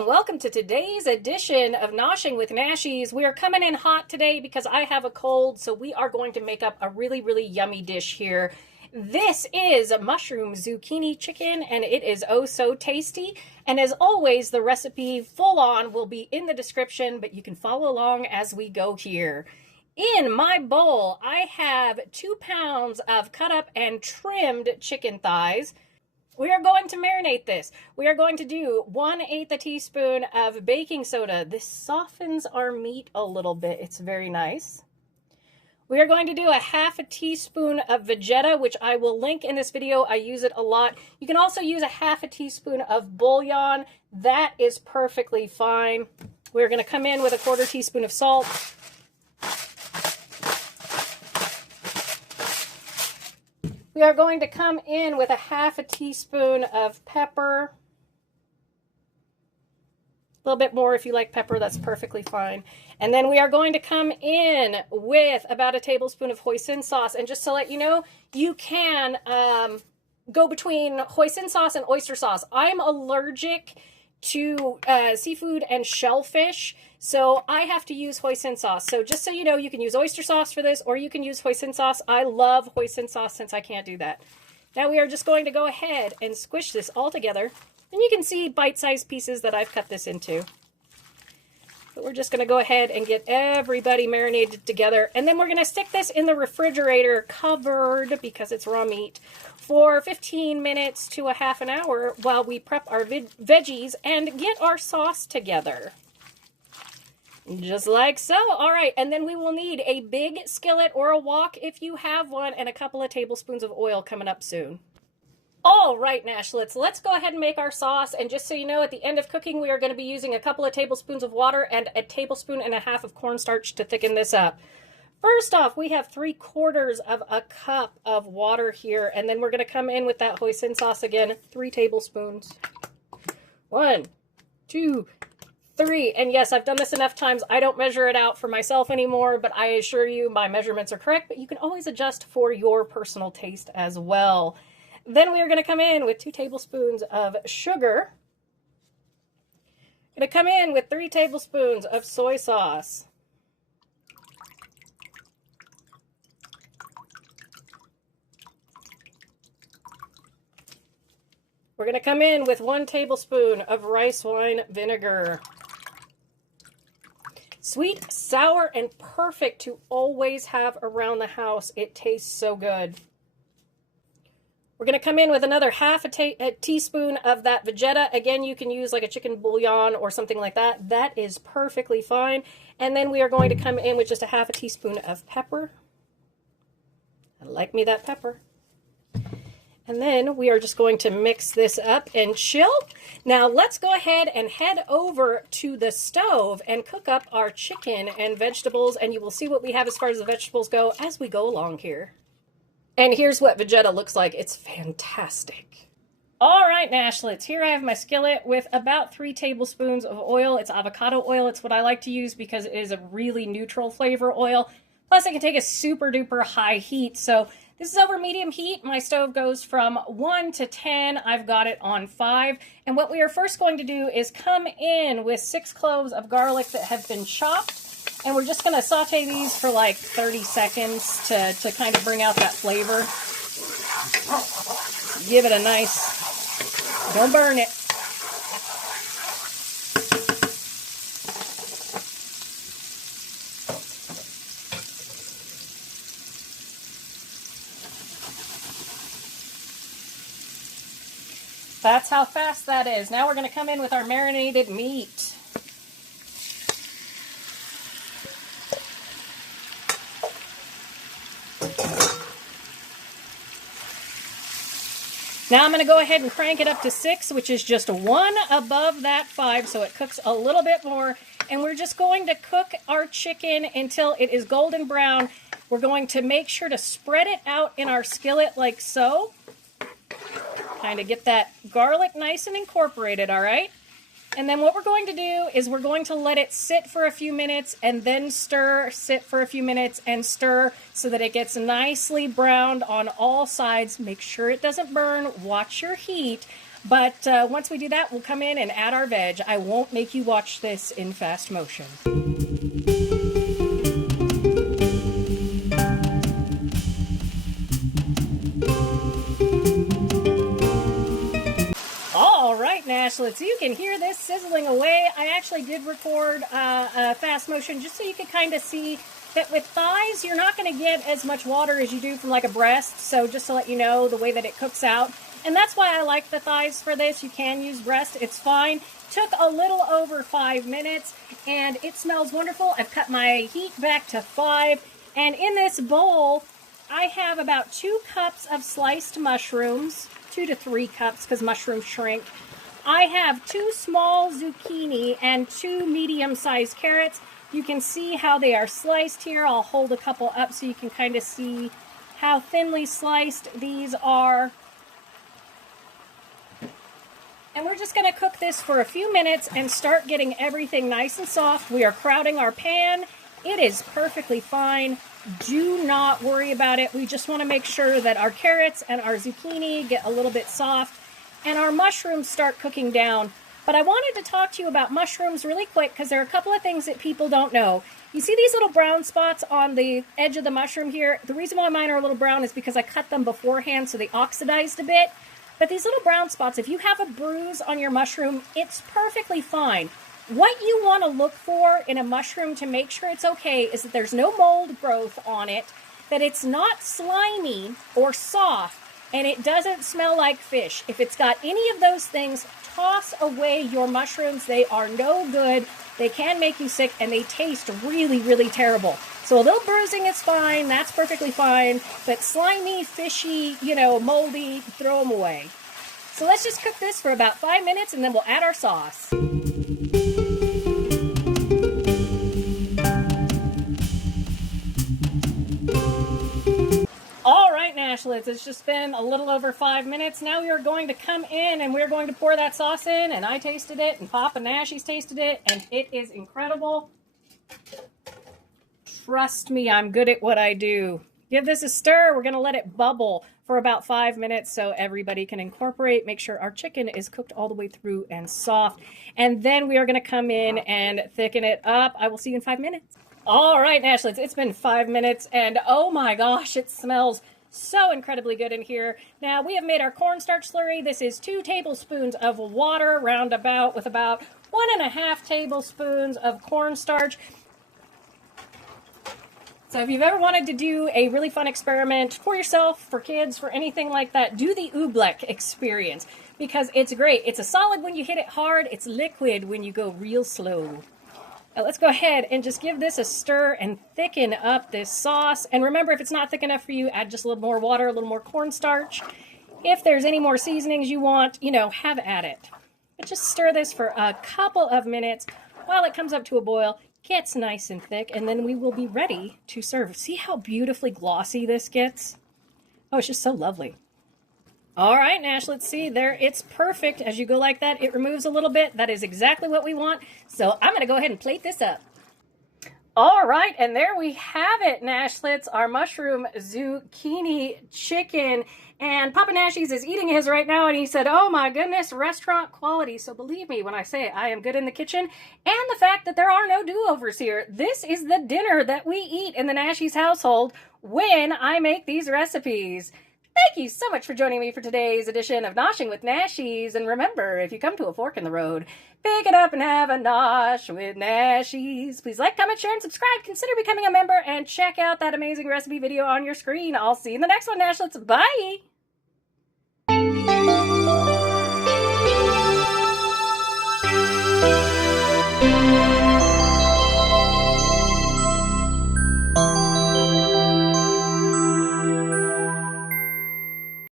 and welcome to today's edition of Noshing with Nashies. We are coming in hot today because I have a cold, so we are going to make up a really yummy dish here. This is mushroom zucchini chicken, and it is oh so tasty. And as always, the recipe full on will be in the description, but you can follow along as we go here. In my bowl, I have 2 pounds of cut up and trimmed chicken thighs. We are going to marinate this. We are going to do 1/8 teaspoon of baking soda. This softens our meat a little bit. It's very nice. We are going to do 1/2 teaspoon of Vegeta, which I will link in this video. I use it a lot. You can also use 1/2 teaspoon of Bullion. That is perfectly fine. We're going to come in with 1/4 teaspoon of salt. We are going to come in with 1/2 teaspoon of pepper. A little bit more if you like pepper, that's perfectly fine. And then we are going to come in with about 1 tablespoon of Hoisin sauce. And just to let you know, you can go between Hoisin sauce and oyster sauce. I'm allergic to seafood and shellfish, so I have to use Hoisin sauce. So just so you know, you can use oyster sauce for this, or you can use Hoisin sauce. I love Hoisin sauce since I can't do that. Now we are just going to go ahead and squish this all together. And you can see bite-sized pieces that I've cut this into. But we're just going to go ahead and get everybody marinated together. And then we're going to stick this in the refrigerator covered, because it's raw meat, for 15 minutes to a half an hour while we prep our veggies and get our sauce together. Just like so. All right, and then we will need a big skillet or a wok if you have one, and a couple of tablespoons of oil coming up soon. All right, Nashlets, let's go ahead and make our sauce. And just so you know, at the end of cooking, we are going to be using a couple of tablespoons of water and 1.5 tablespoons of cornstarch to thicken this up. First off, we have 3/4 of a cup of water here, and then we're going to come in with that Hoisin sauce again, 3 tablespoons. 1, 2, 3. And yes, I've done this enough times, I don't measure it out for myself anymore, but I assure you my measurements are correct, but you can always adjust for your personal taste as well. Then we are going to come in with 2 tablespoons of sugar. Going to come in with 3 tablespoons of soy sauce. We're going to come in with 1 tablespoon of rice wine vinegar. Sweet, sour, and perfect to always have around the house. It tastes so good. We're going to come in with another 1/2 teaspoon of that Vegeta. Again, you can use like a chicken bouillon or something like that. That is perfectly fine. And then we are going to come in with just 1/2 teaspoon of pepper. I like me that pepper. And then we are just going to mix this up and chill. Now let's go ahead and head over to the stove and cook up our chicken and vegetables. And you will see what we have as far as the vegetables go as we go along here. And here's what Vegeta looks like. It's fantastic. All right, Nashlets, here I have my skillet with about 3 tablespoons of oil. It's avocado oil. It's what I like to use because it is a really neutral flavor oil. Plus, it can take a super duper high heat. So this is over medium heat. My stove goes from 1 to 10. I've got it on 5. And what we are first going to do is come in with 6 cloves of garlic that have been chopped. And we're just going to saute these for like 30 seconds to kind of bring out that flavor. Give it a nice, don't burn it. That's how fast that is. Now we're going to come in with our marinated meat. Now I'm going to go ahead and crank it up to 6, which is just 1 above that 5, so it cooks a little bit more. And we're just going to cook our chicken until it is golden brown. We're going to make sure to spread it out in our skillet like so. Kind of get that garlic nice and incorporated, all right? And then what we're going to do is we're going to let it sit for a few minutes and then stir, sit for a few minutes and stir so that it gets nicely browned on all sides. Make sure it doesn't burn. Watch your heat. But once we do that, we'll come in and add our veg. I won't make you watch this in fast motion. All right, Nashlets, you can hear this sizzling away. I actually did record fast motion just so you could kind of see that with thighs, you're not going to get as much water as you do from like a breast. So just to let you know the way that it cooks out. And that's why I like the thighs for this. You can use breast, it's fine. Took a little over 5 minutes and it smells wonderful. I've cut my heat back to 5. And in this bowl, I have about 2 cups of sliced mushrooms, 2 to 3 cups because mushrooms shrink. I have 2 small zucchini and 2 medium-sized carrots. You can see how they are sliced here. I'll hold a couple up so you can kind of see how thinly sliced these are. And we're just going to cook this for a few minutes and start getting everything nice and soft. We are crowding our pan. It is perfectly fine. Do not worry about it. We just want to make sure that our carrots and our zucchini get a little bit soft and our mushrooms start cooking down. But I wanted to talk to you about mushrooms really quick because there are a couple of things that people don't know. You see these little brown spots on the edge of the mushroom here? The reason why mine are a little brown is because I cut them beforehand so they oxidized a bit. But these little brown spots, if you have a bruise on your mushroom, it's perfectly fine. What you want to look for in a mushroom to make sure it's okay is that there's no mold growth on it, that it's not slimy or soft, and it doesn't smell like fish. If it's got any of those things, toss away your mushrooms. They are no good. They can make you sick, and they taste really, really terrible. So a little bruising is fine. That's perfectly fine. But slimy, fishy, moldy, throw them away. So let's just cook this for about 5 minutes, and then we'll add our sauce. All right, Nashlets, it's just been a little over 5 minutes. Now we are going to come in and we're going to pour that sauce in, and I tasted it and Papa Nashies tasted it, and it is incredible. Trust me, I'm good at what I do. Give this a stir. We're going to let it bubble for about 5 minutes so everybody can incorporate. Make sure our chicken is cooked all the way through and soft. And then we are going to come in and thicken it up. I will see you in 5 minutes. All right, Nashlets, it's been 5 minutes, and oh my gosh, it smells so incredibly good in here. Now, we have made our cornstarch slurry. This is 2 tablespoons of water, roundabout, with about 1.5 tablespoons of cornstarch. So if you've ever wanted to do a really fun experiment for yourself, for kids, for anything like that, do the oobleck experience because it's great. It's a solid when you hit it hard. It's liquid when you go real slow. Now let's go ahead and just give this a stir and thicken up this sauce. And remember, if it's not thick enough for you, add just a little more water, a little more cornstarch. If there's any more seasonings you want, have at it. But just stir this for a couple of minutes while it comes up to a boil, gets nice and thick, and then we will be ready to serve. See how beautifully glossy this gets? Oh, it's just so lovely. All right, Nash, let's see there. It's perfect. As you go like that, it removes a little bit. That is exactly what we want. So I'm going to go ahead and plate this up. All right, and there we have it, Nashlets, our mushroom zucchini chicken. And Papa Nashies is eating his right now, and he said, oh my goodness, restaurant quality. So believe me when I say I am good in the kitchen. And the fact that there are no do-overs here. This is the dinner that we eat in the Nashies household when I make these recipes. Thank you so much for joining me for today's edition of Noshing with Nashies. And remember, if you come to a fork in the road, pick it up and have a nosh with Nashies. Please like, comment, share, and subscribe. Consider becoming a member and check out that amazing recipe video on your screen. I'll see you in the next one, Nashlets. Bye!